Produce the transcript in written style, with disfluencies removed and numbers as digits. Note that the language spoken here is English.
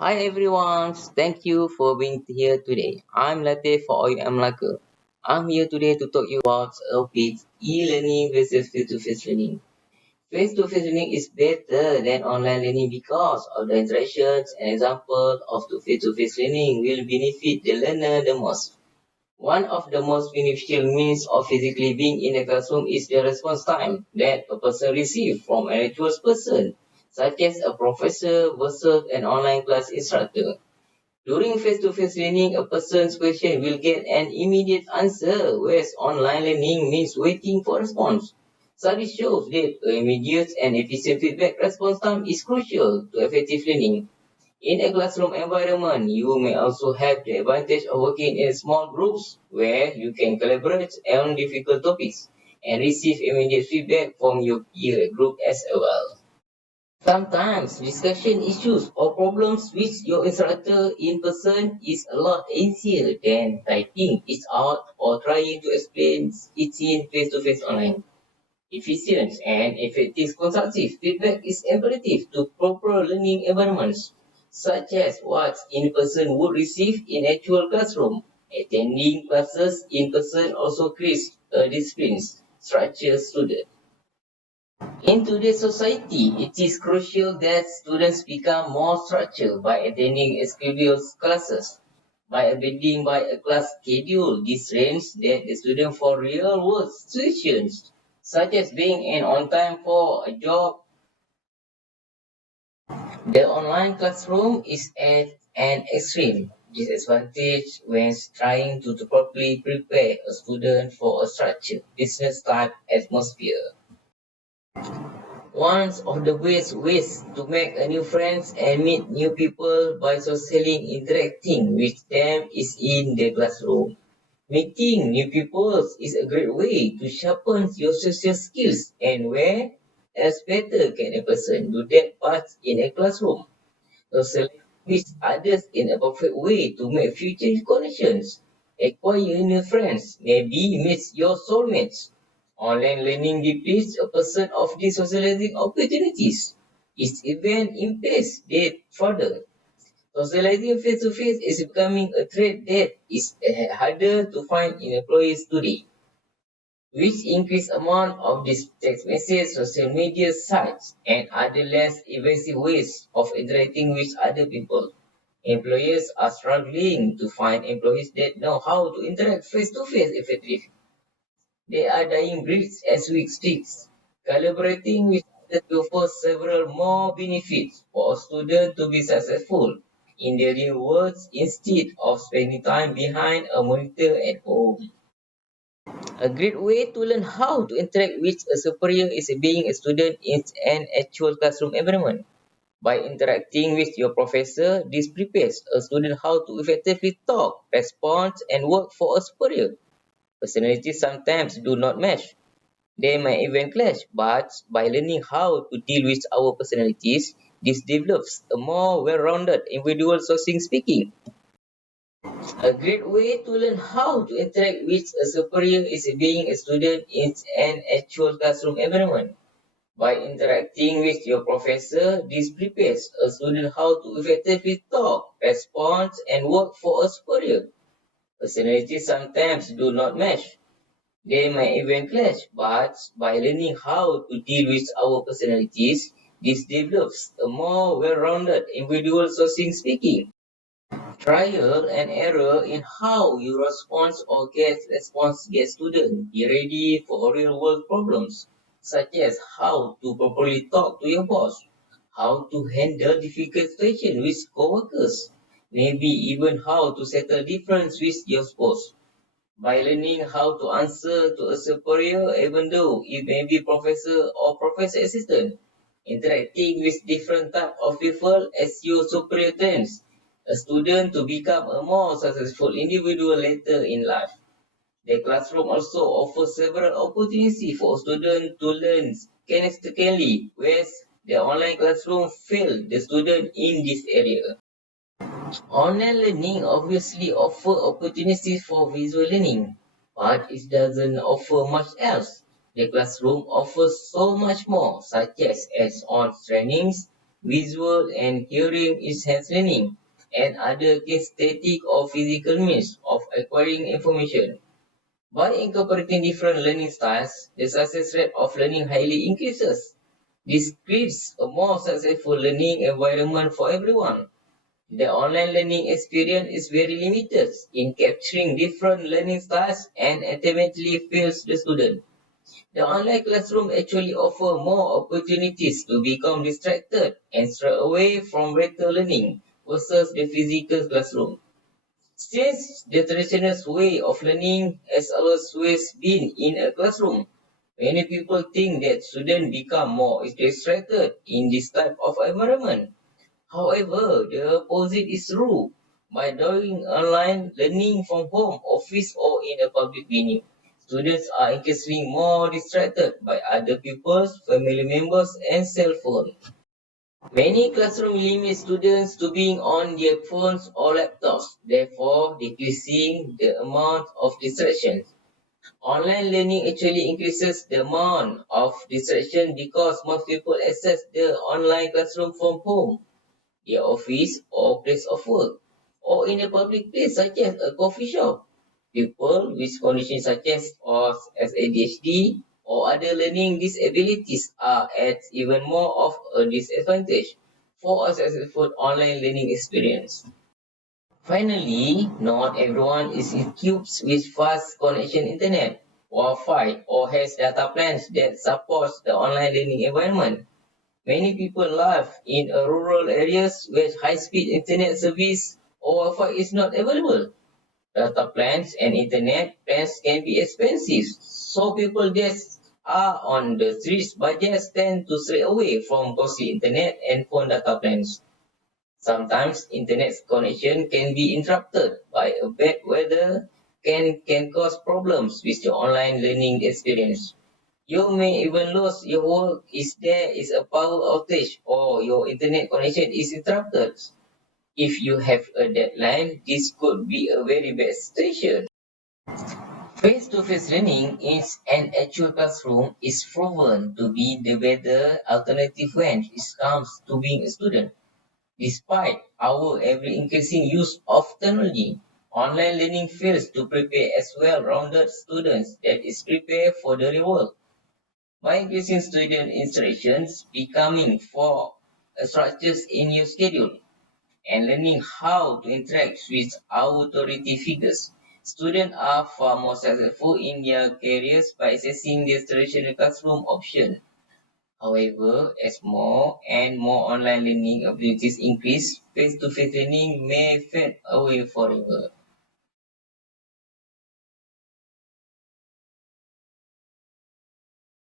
Hi everyone, thank you for being here today. I'm LATIF for OUMH1303. I'm here today to talk you about topics e-learning versus face-to-face learning. Face-to-face learning is better than online learning because of the interactions and example of the face-to-face learning will benefit the learner the most. One of the most beneficial means of physically being in a classroom is the response time that a person receives from an actual person, such as a professor versus an online class instructor. During face-to-face learning, a person's question will get an immediate answer, whereas online learning means waiting for response. Study shows that immediate and efficient feedback response time is crucial to effective learning. In a classroom environment, you may also have the advantage of working in small groups where you can collaborate on difficult topics and receive immediate feedback from your peer group as well. Sometimes discussion issues or problems with your instructor in person is a lot easier than typing it out or trying to explain it in face-to-face online. Efficient and effective constructive feedback is imperative to proper learning environments, such as what in-person would receive in actual classroom. Attending classes in person also creates a disciplined, structured student. In today's society, it is crucial that students become more structured by attending scheduled classes. By abiding by a class schedule, this trains that the student for real-world situations, such as being in on time for a job. The online classroom is at an extreme disadvantage when trying to properly prepare a student for a structured business-type atmosphere. One of the best ways to make a new friends and meet new people by socially interacting with them is in the classroom. Meeting new people is a great way to sharpen your social skills, and where else better can a person do that but in a classroom? Socialize with others in a perfect way to make future connections, acquire new friends, maybe meet your soulmates. Online learning depletes a person of these socializing opportunities. It even impedes that further. Socializing face-to-face is becoming a trait that is harder to find in employees today, which increased amount of these text messages, social media sites, and other less invasive ways of interacting with other people. Employers are struggling to find employees that know how to interact face-to-face effectively. They are dying breeds as we speak. Collaborating with others offers several more benefits for a student to be successful in the real world instead of spending time behind a monitor at home. A great way to learn how to interact with a superior is being a student in an actual classroom environment. By interacting with your professor, this prepares a student how to effectively talk, respond, and work for a superior. Personalities sometimes do not match. They may even clash, but by learning how to deal with our personalities, this develops a more well-rounded individual sourcing speaking. A great way to learn how to interact with a superior is being a student in an actual classroom environment. By interacting with your professor, this prepares a student how to effectively talk, respond, and work for a superior. Personalities sometimes do not match. They may even clash, but by learning how to deal with our personalities, this develops a more well-rounded individual sourcing speaking. Trial and error in how you respond or get student be ready for real world problems, such as how to properly talk to your boss, how to handle difficult situations with coworkers, maybe even how to settle difference with your spouse. By learning how to answer to a superior, even though it may be professor or professor assistant, interacting with different type of people as your superior trains a student to become a more successful individual later in life. The classroom also offers several opportunities for students to learn kinesthetically, whereas the online classroom fail the student in this area. Online learning obviously offers opportunities for visual learning, but it doesn't offer much else. The classroom offers so much more, such as on trainings, visual and hearing enhanced learning, and other kinesthetic or physical means of acquiring information. By incorporating different learning styles, the success rate of learning highly increases. This creates a more successful learning environment for everyone. The online learning experience is very limited in capturing different learning styles and ultimately fails the student. The online classroom actually offers more opportunities to become distracted and stray away from better learning versus the physical classroom. Since the traditional way of learning has always been in a classroom, many people think that students become more distracted in this type of environment. However, the opposite is true. By doing online learning from home, office, or in a public venue, students are increasingly more distracted by other people's family members and cell phone. Many classrooms limit students to being on their phones or laptops, therefore decreasing the amount of distraction. Online learning actually increases the amount of distraction because most people access the online classroom from home, their office or place of work, or in a public place such as a coffee shop. People with conditions such as ADHD or other learning disabilities are at even more of a disadvantage for a successful online learning experience. Finally, not everyone is equipped with fast connection internet, Wi-Fi, or has data plans that supports the online learning environment. Many people live in rural areas where high-speed internet service or Wi-Fi is not available. Data plans and internet plans can be expensive, so people that are on the streets budgets tend to stray away from costly internet and phone data plans. Sometimes internet connection can be interrupted by a bad weather can cause problems with your online learning experience. You may even lose your work if there is a power outage or your internet connection is interrupted. If you have a deadline, this could be a very bad situation. Face-to-face learning in an actual classroom is proven to be the better alternative when it comes to being a student. Despite our ever-increasing use of technology, online learning fails to prepare as well-rounded students that is prepared for the real world. By increasing student instructions, becoming for structures in your schedule, and learning how to interact with authority figures, students are far more successful in their careers by accessing the traditional classroom option. However, as more and more online learning abilities increase, face-to-face learning may fade away forever.